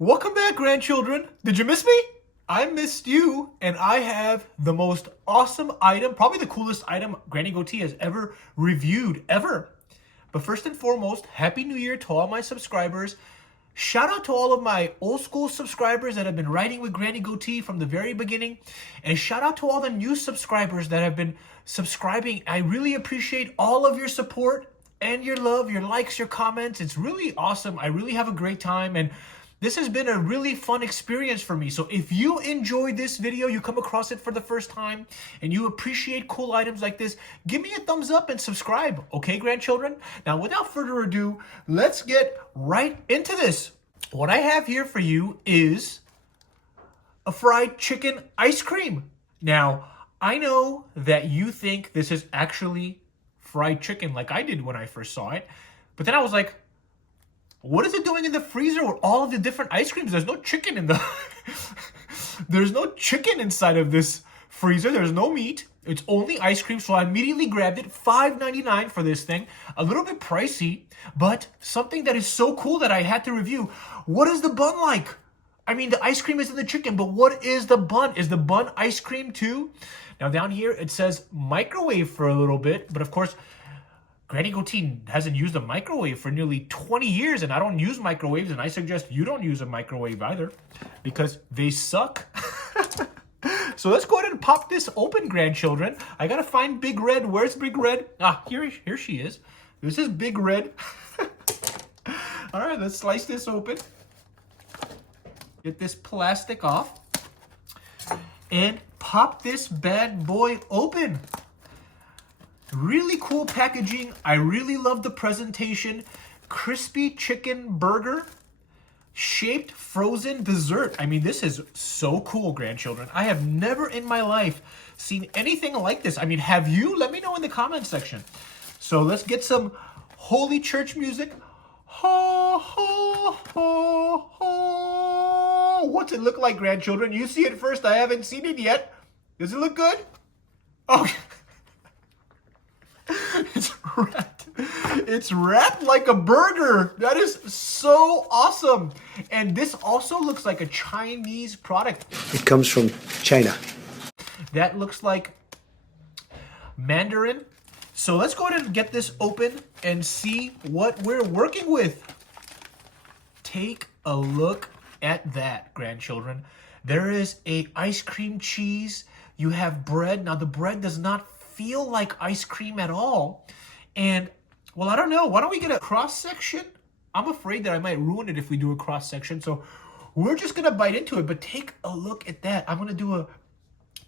Welcome back, grandchildren. Did you miss me? I missed you, and I have the most awesome item, probably the coolest item Granny Goatee has ever reviewed, ever. But first and foremost, Happy New Year to all my subscribers. Shout out to all of my old school subscribers that have been riding with Granny Goatee from the very beginning. And shout out to all the new subscribers that have been subscribing. I really appreciate all of your support and your love, your likes, your comments. It's really awesome. I really have a great time, and this has been a really fun experience for me. So if you enjoyed this video, you come across it for the first time, and you appreciate cool items like this, give me a thumbs up and subscribe, okay, grandchildren? Now, without further ado, let's get right into this. What I have here for you is a fried chicken ice cream. Now, I know that you think this is actually fried chicken like I did when I first saw it, but then I was like, what is it doing in the freezer with all of the different ice creams? There's no chicken in the... There's no chicken inside of this freezer. There's no meat. It's only ice cream. So I immediately grabbed it. $5.99 for this thing. A little bit pricey, but something that is so cool that I had to review. What is the bun like? I mean, the ice cream is in the chicken, but what is the bun? Is the bun ice cream too? Now down here, it says microwave for a little bit, but of course, Granny Goatee hasn't used a microwave for nearly 20 years, and I don't use microwaves, and I suggest you don't use a microwave either, because they suck. So let's go ahead and pop this open, grandchildren. I gotta find Big Red. Where's Big Red? Ah, here she is. This is Big Red. All right, let's slice this open. Get this plastic off. And pop this bad boy open. Really cool packaging. I really love the presentation. Crispy chicken burger, shaped frozen dessert. I mean, this is so cool, grandchildren. I have never in my life seen anything like this. I mean, have you? Let me know in the comment section. So let's get some holy church music. Ho, ho, ho, ho. What's it look like, grandchildren? You see it first. I haven't seen it yet. Does it look good? Okay. It's wrapped. It's wrapped like a burger. That is so awesome. And this also looks like a Chinese product. It comes from China. That looks like Mandarin. So let's go ahead and get this open and see what we're working with. Take a look at that, grandchildren. There is a ice cream cheese. You have bread. Now the bread does not feel like ice cream at all. And, well, I don't know. Why don't we get a cross-section? I'm afraid that I might ruin it if we do a cross-section. So we're just going to bite into it. But take a look at that. I'm going to do a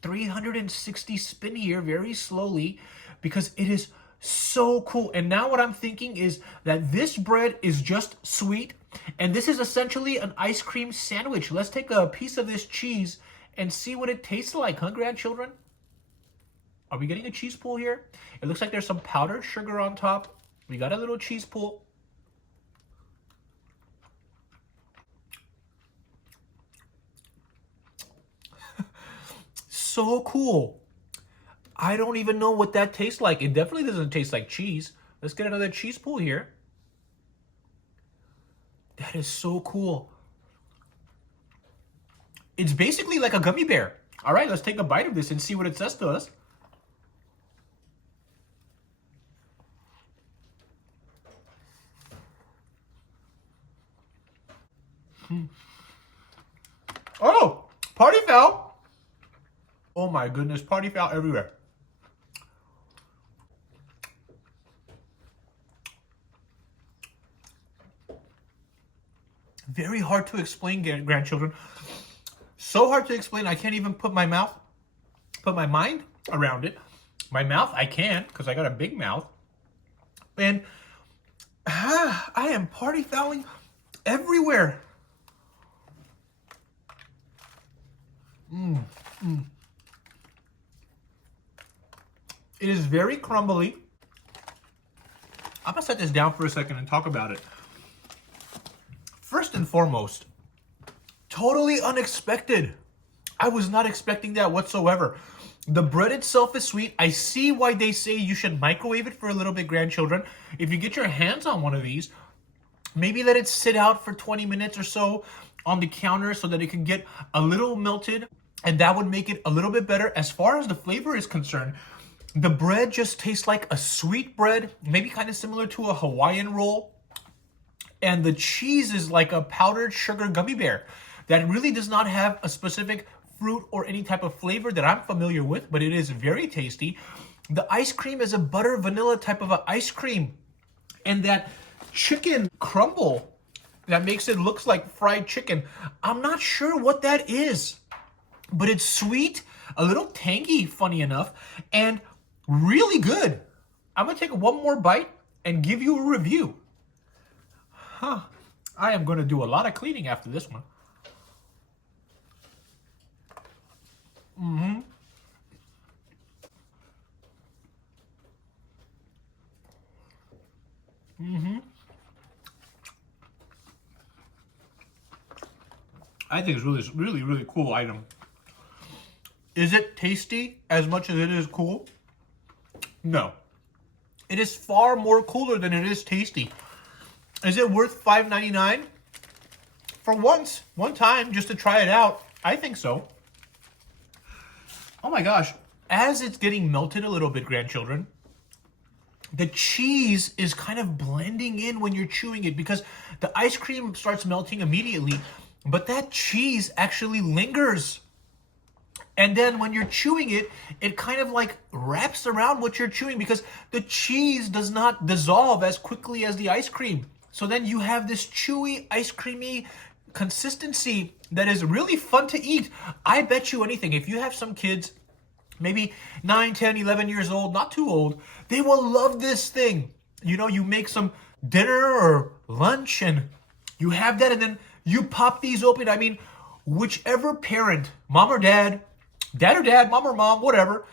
360 spin here very slowly because it is so cool. And now what I'm thinking is that this bread is just sweet. And this is essentially an ice cream sandwich. Let's take a piece of this cheese and see what it tastes like, huh, grandchildren? Are we getting a cheese pool here? It looks like there's some powdered sugar on top. We got a little cheese pool. So cool. I don't even know what that tastes like. It definitely doesn't taste like cheese. Let's get another cheese pool here. That is so cool. It's basically like a gummy bear. All right, let's take a bite of this and see what it says to us. Oh, party foul. Oh my goodness, party foul everywhere. Very hard to explain, grandchildren. So hard to explain, I can't even put my mind around it. My mouth, I can, because I got a big mouth. And I am party fouling everywhere. It is very crumbly. I'm gonna set this down for a second and talk about it. First and foremost, totally unexpected. I was not expecting that whatsoever. The bread itself is sweet. I see why they say you should microwave it for a little bit, grandchildren. If you get your hands on one of these, Maybe let it sit out for 20 minutes or so on the counter so that it can get a little melted, and that would make it a little bit better. As far as the flavor is concerned, the bread just tastes like a sweet bread, maybe kind of similar to a Hawaiian roll. And the cheese is like a powdered sugar gummy bear that really does not have a specific fruit or any type of flavor that I'm familiar with, but it is very tasty. The ice cream is a butter vanilla type of an ice cream. And that chicken crumble that makes it looks like fried chicken, I'm not sure what that is, but it's sweet, a little tangy, funny enough, and really good. I'm gonna take one more bite and give you a review. I am gonna do a lot of cleaning after this one. I think it's really cool item. Is it tasty as much as it is cool? No. It is far more cooler than it is tasty. Is it worth $5.99? For once, one time, just to try it out, I think so. Oh my gosh. As it's getting melted a little bit, grandchildren, the cheese is kind of blending in when you're chewing it because the ice cream starts melting immediately, but that cheese actually lingers. And then when you're chewing it, it kind of like wraps around what you're chewing because the cheese does not dissolve as quickly as the ice cream. So then you have this chewy, ice creamy consistency that is really fun to eat. I bet you anything, if you have some kids, maybe 9, 10, 11 years old, not too old, they will love this thing. You know, you make some dinner or lunch and you have that and then you pop these open. I mean, whichever parent, mom or dad, dad or dad, mom or mom, whatever,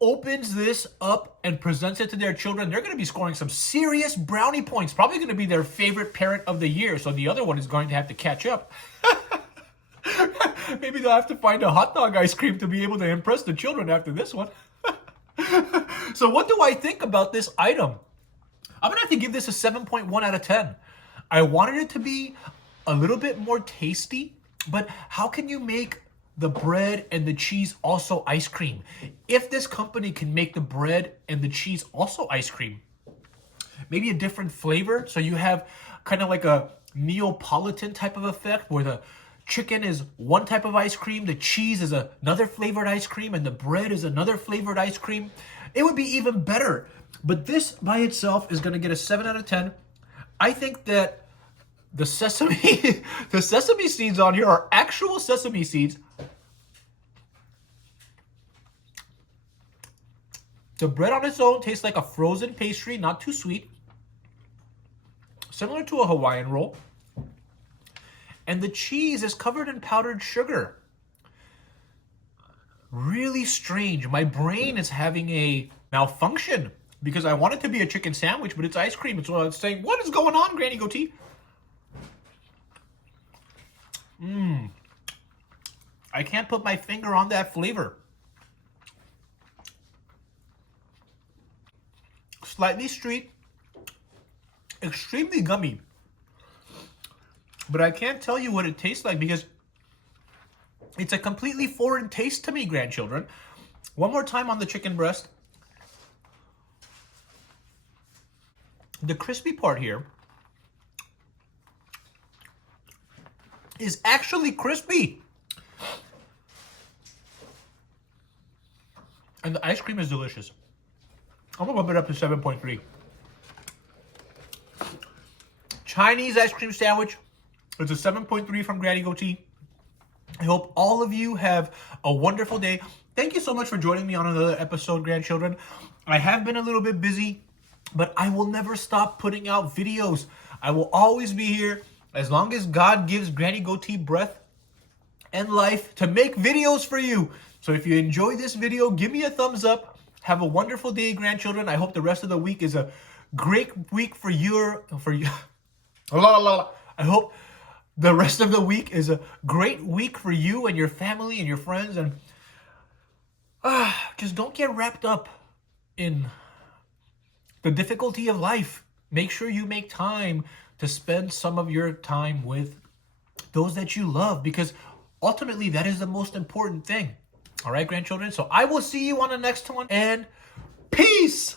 opens this up and presents it to their children, they're going to be scoring some serious brownie points. Probably going to be their favorite parent of the year. So the other one is going to have to catch up. Maybe they'll have to find a hot dog ice cream to be able to impress the children after this one. So what do I think about this item? I'm going to have to give this a 7.1 out of 10. I wanted it to be a little bit more tasty, but how can you make the bread and the cheese also ice cream? If this company can make the bread and the cheese also ice cream, maybe a different flavor, so you have kind of like a Neapolitan type of effect where the chicken is one type of ice cream, the cheese is another flavored ice cream, and the bread is another flavored ice cream, it would be even better. But this by itself is going to get a 7 out of 10. I think that the sesame the sesame seeds on here are actual sesame seeds. The bread on its own tastes like a frozen pastry, not too sweet, similar to a Hawaiian roll. And the cheese is covered in powdered sugar. Really strange. My brain is having a malfunction because I want it to be a chicken sandwich, but it's ice cream. So it's saying, what is going on, Granny Goatee? I can't put my finger on that flavor. Slightly sweet, extremely gummy. But I can't tell you what it tastes like because it's a completely foreign taste to me, grandchildren. One more time on the chicken breast. The crispy part here is actually crispy. And the ice cream is delicious. I'm gonna bump it up to 7.3. Chinese ice cream sandwich. It's a 7.3 from Granny Goatee. I hope all of you have a wonderful day. Thank you so much for joining me on another episode, grandchildren. I have been a little bit busy, but I will never stop putting out videos. I will always be here as long as God gives Granny Goatee breath and life to make videos for you. So if you enjoy this video, give me a thumbs up. Have a wonderful day, grandchildren. I hope the rest of the week is a great week for you. I hope the rest of the week is a great week for you and your family and your friends. And just don't get wrapped up in the difficulty of life. Make sure you make time to spend some of your time with those that you love, because ultimately that is the most important thing. All right, grandchildren. So I will see you on the next one, and peace.